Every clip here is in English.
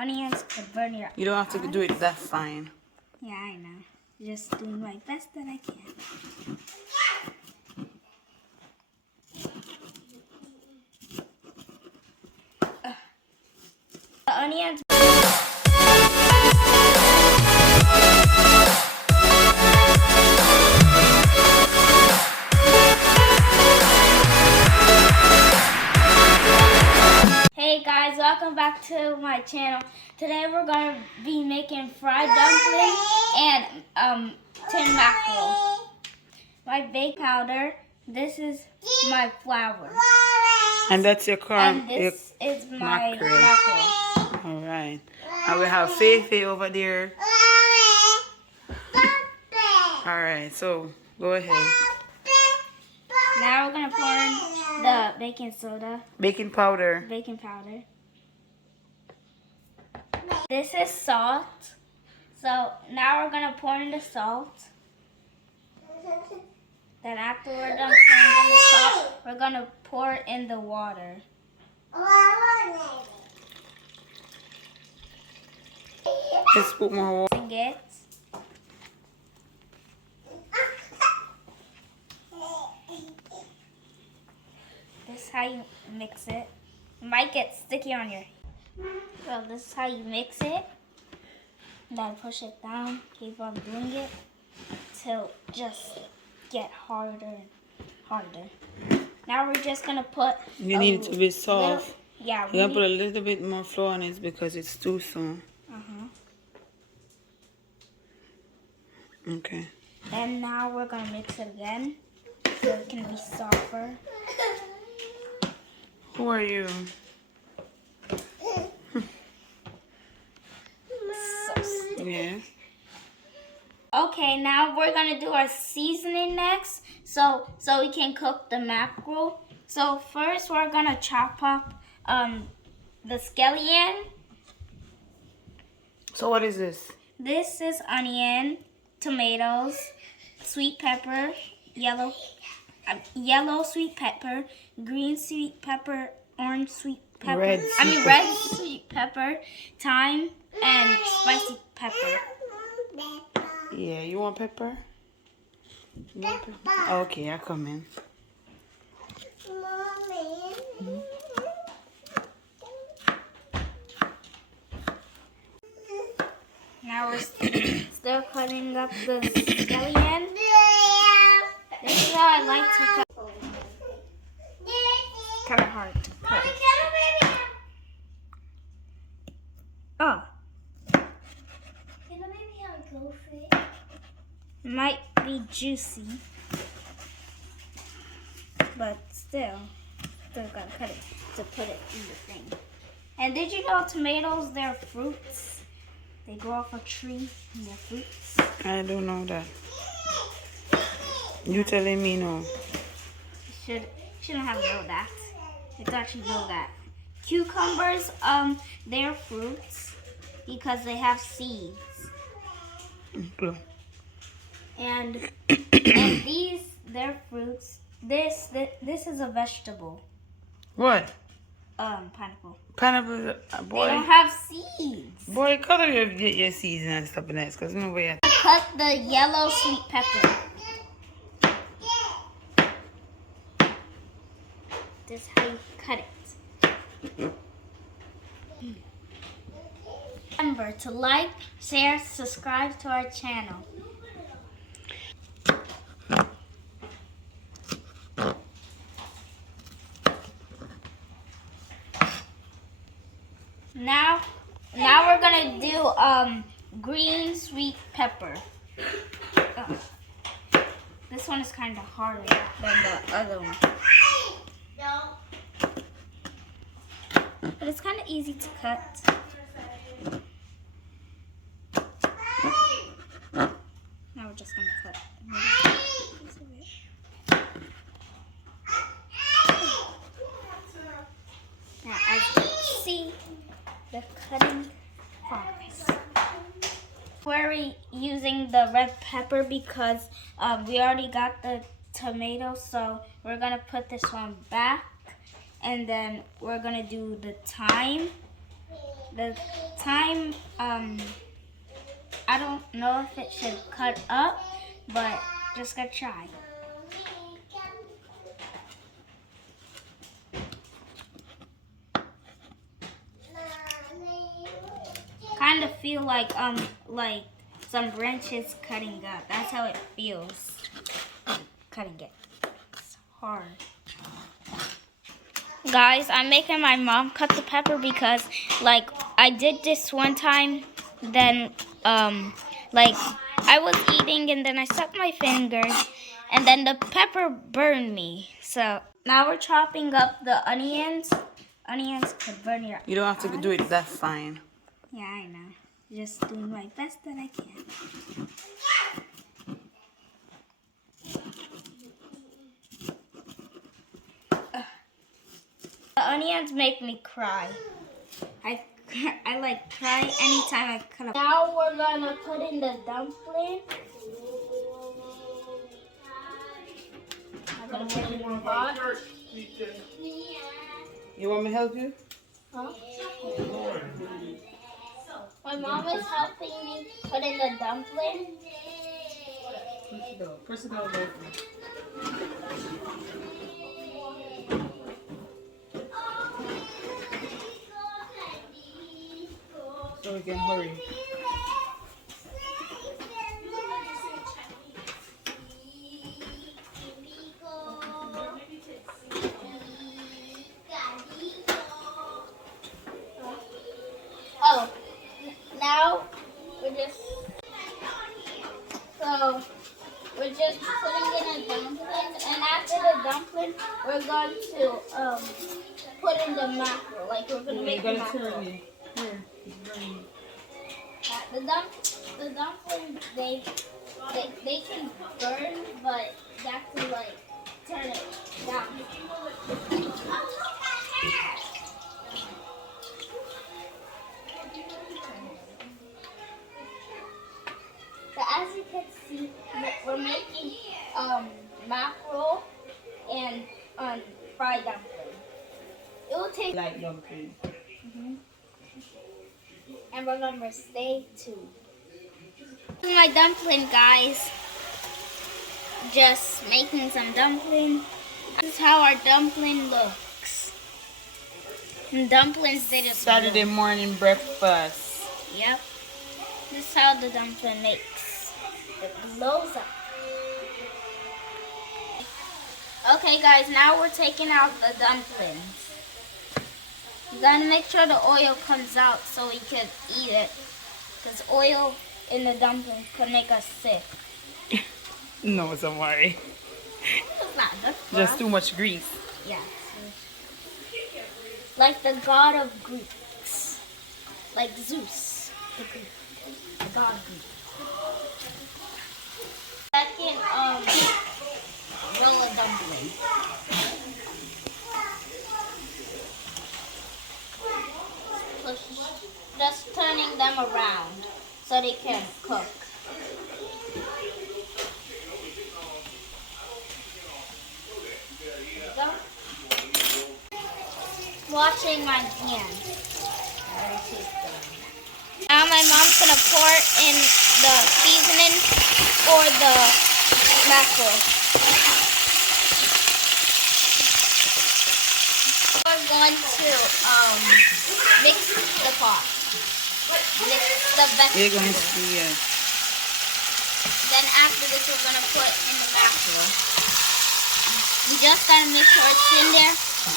onions could burn your You don't have to do it that fine. Yeah, I know. Just doing my best that I can. The onions. Hey guys, welcome back to my channel. Today we're going to be making fried dumplings and tin mackerel. My baking powder. This is my flour. And that's your corn. And this is my mackerel. mackerel. All right. And we have Feifei over there. All right. So go ahead. Now we're gonna pour in the baking soda. Baking powder. Baking powder. This is salt. So now we're gonna pour in the salt. Then after we're done pouring in the salt, we're gonna pour in the water. Let's put more water. This is how you mix it. It might get sticky on your hand. Well, this is how you mix it. Then push it down. Keep on doing it till just get harder and harder. Now we're just gonna put. You need it to be soft. Yeah. You're gonna put a little bit more flour on it because it's too soon. Okay. And now we're gonna mix it again so it can be softer. Who are you? So sticky. Yeah. Okay, now we're gonna do our seasoning next, so we can cook the mackerel. So first we're gonna chop up the scallion. So what is this? This is onion, tomatoes, sweet pepper, yellow sweet pepper, green sweet pepper, orange sweet pepper. red sweet pepper, thyme, and spicy pepper. Yeah, you want pepper? You want pepper? Okay, I come in. Mommy. Now we're still cutting up the scallion. This is how I like to cut. Kind of hard to cut. Oh. Might be juicy, but still gotta cut it to put it in the thing. And did you know tomatoes, they're fruits? They grow off a tree and they're fruits. I don't know that. You telling me no? You shouldn't have known that. You actually know that. Cucumbers, they're fruits because they have seeds. Okay. And these, they're fruits. This is a vegetable. What? Pineapple. Pineapple, boy. They don't have seeds. Boy, color your seeds and stuff in that, because no way. Cut the yellow sweet pepper. This is how you cut it. Remember to like, share, subscribe to our channel. Now we're gonna do green sweet pepper. This one is kind of harder than the other one. But it's kind of easy to cut. Now we're just gonna cut. Now as you can see, the cutting progress. We're using the red pepper because we already got the tomato, so we're gonna put this one back, and then we're gonna do the thyme. The time, I don't know if it should cut up, but just gonna try. Kind of feel like some branches cutting up. That's how it feels. Cutting it. It's hard. Guys, I'm making my mom cut the pepper because like I did this one time, then like I was eating and then I stuck my finger and then the pepper burned me. So now we're chopping up the onions. Onions could burn your eyes. You don't have to do it that fine. Yeah, I know. Just doing my best that I can. The onions make me cry. I like cry anytime I cut up. Now we're gonna put in the dumpling. I'm gonna put it in the pot. You want me to help you? Huh? My mom is helping me put in the dumpling. Press it down. So we can hurry. Oh, now we're just putting in a dumpling, and after the dumpling, we're going to put in the mackerel. Like we're gonna make the mackerel. The dumplings they can burn, but you have to like turn it down. So as you can see, we're making mackerel and fried dumpling. It will take Like dumpling. And we're gonna stay tuned. This is my dumpling, guys. Just making some dumpling. This is how our dumpling looks. And dumplings, they just Saturday morning breakfast. Yep. This is how the dumpling makes. It blows up. Okay, guys, now we're taking out the dumplings. You gotta make sure the oil comes out so we can eat it. Because oil in the dumplings could make us sick. No, don't worry. It's not good for Just us. too much grease. Yeah. Like the god of Greeks. Like Zeus. The Greek. The god of Greek. Second, roll of dumpling. Just turning them around so they can cook. There we go. Washing my hands. Now my mom's gonna pour in the seasoning for the mackerel. We're going to mix the pot. Mix the vegetables. You're going to see it. Then after this, we're gonna put in the mackerel. We just gotta make sure it's in there.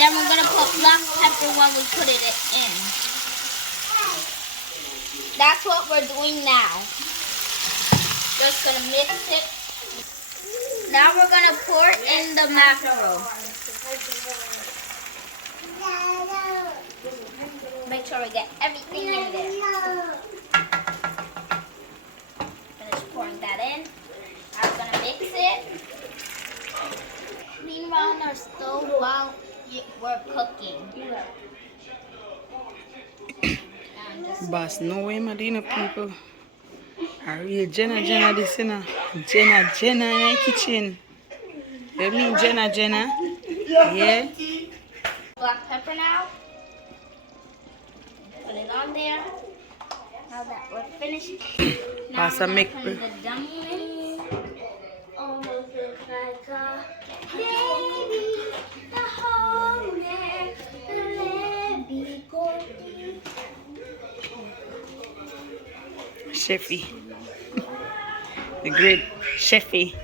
Then we're gonna put black pepper while we put it in. That's what we're doing now. Just gonna mix it. Now we're gonna pour in the mackerel. Make sure we get everything in there. Finish pouring that in. I'm gonna mix it. Clean around our stove while we're cooking. Boss, no way, Medina people. I real Jenna this, you know. Jenna in the kitchen. You mean Jenna? Yeah? Black pepper now. Put it on there. Now that we're finished, now Pass a I'm make. gonna put the dumplings. Almost looks like a baby. The home there, the baby golden. Chefy. The great Chefy.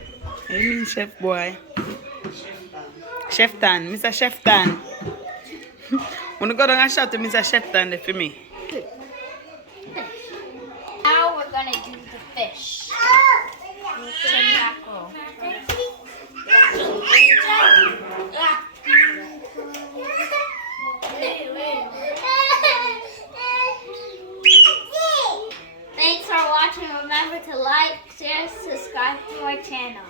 I mean chef boy. Chef Tan. Mr. Chef Tan. Wanna go down and shout to Mr. Chef Tan there for me? Now we're gonna do the fish. The mackerel. Thanks for watching. Remember to like, share, subscribe to our channel.